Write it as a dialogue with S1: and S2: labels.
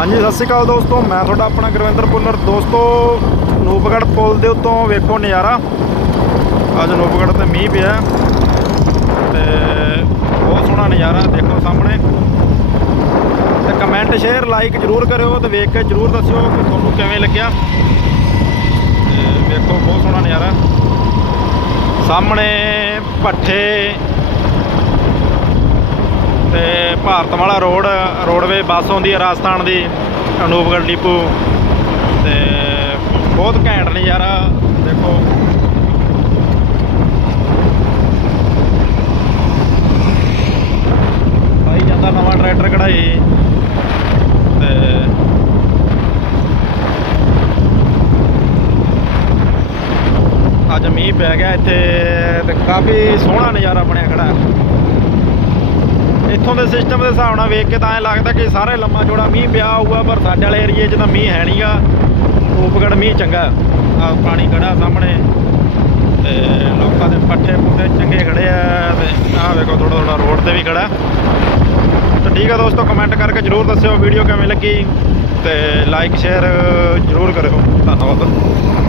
S1: ਹਾਂਜੀ, ਸਤਿ ਸ਼੍ਰੀ ਅਕਾਲ ਦੋਸਤੋ, ਮੈਂ ਤੁਹਾਡਾ ਆਪਣਾ ਗੁਰਵਿੰਦਰ ਪੁੱਲਰ ਦੋਸਤੋ, ਨੂਪਗੜ੍ਹ ਪੁਲ ਦੇ ਉੱਤੋਂ ਵੇਖੋ ਨਜ਼ਾਰਾ। ਅੱਜ ਨੂਪਗੜ੍ਹ ਤੇ ਮੀਂਹ ਪਿਆ ਤੇ ਬਹੁਤ ਸੋਹਣਾ ਨਜ਼ਾਰਾ ਦੇਖੋ ਸਾਹਮਣੇ। ਤੇ ਕਮੈਂਟ ਸ਼ੇਅਰ ਲਾਈਕ ਜਰੂਰ ਕਰਿਓ ਤੇ ਵੇਖ ਕੇ ਜਰੂਰ ਦੱਸਿਓ ਕਿ ਤੁਹਾਨੂੰ ਕਿਵੇਂ ਲੱਗਿਆ। ਤੇ ਵੇਖੋ, ਬਹੁਤ ਸੋਹਣਾ ਨਜ਼ਾਰਾ। ਸਾਹਮਣੇ ਭੱਠੇ ਤੇ ਭਾਰਤ ਵਾਲਾ ਰੋਡ, ਰੋਡਵੇ ਬੱਸ ਆਉਂਦੀ ਹੈ ਰਾਜਸਥਾਨ ਦੀ, ਅਨੂਪਗੜ੍ਹ ਡੀਪੂ। ਤੇ ਬਹੁਤ ਘੈਂਟ ਨਜ਼ਾਰਾ ਦੇਖੋ। ਭਾਈ ਜਾਂਦਾ ਨਵਾਂ ਟਰੈਕਟਰ ਕਢਾਈ। ਤੇ ਅੱਜ ਮੀਂਹ ਪੈ ਗਿਆ ਇੱਥੇ, ਤੇ ਕਾਫੀ ਸੋਹਣਾ ਨਜ਼ਾਰਾ ਬਣਿਆ ਖੜਾ। ਇੱਥੋਂ ਦੇ ਸਿਸਟਮ ਦੇ ਹਿਸਾਬ ਨਾਲ ਵੇਖ ਕੇ ਤਾਂ ਐ ਲੱਗਦਾ ਕਿ ਸਾਰੇ ਲੰਮਾ ਜੋੜਾ ਮੀਂਹ ਪਿਆ ਹੋਊਗਾ, ਪਰ ਸਾਡੇ ਵਾਲੇ ਏਰੀਏ 'ਚ ਤਾਂ ਮੀਂਹ ਹੈ ਨਹੀਂਗਾ ਰੂਪਗੜ ਮੀਂਹ ਚੰਗਾ। ਆ ਪਾਣੀ ਖੜਾ ਸਾਹਮਣੇ। ਤੇ ਲੋਕਾਂ ਦੇ ਪੱਠੇ ਪੁੱਠੇ ਚੰਗੇ ਖੜੇ ਆ ਤੇ ਆਹ ਵੇਖੋ ਥੋੜਾ ਥੋੜਾ ਰੋਡ ਤੇ ਵੀ ਖੜਾ। ਤਾਂ ਠੀਕ ਆ ਦੋਸਤੋ ਕਮੈਂਟ ਕਰਕੇ ਜਰੂਰ ਦੱਸਿਓ ਵੀਡੀਓ ਕਿਵੇਂ ਲੱਗੀ ਤੇ ਲਾਈਕ ਸ਼ੇਅਰ ਜਰੂਰ ਕਰਿਓ। ਧੰਨਵਾਦ।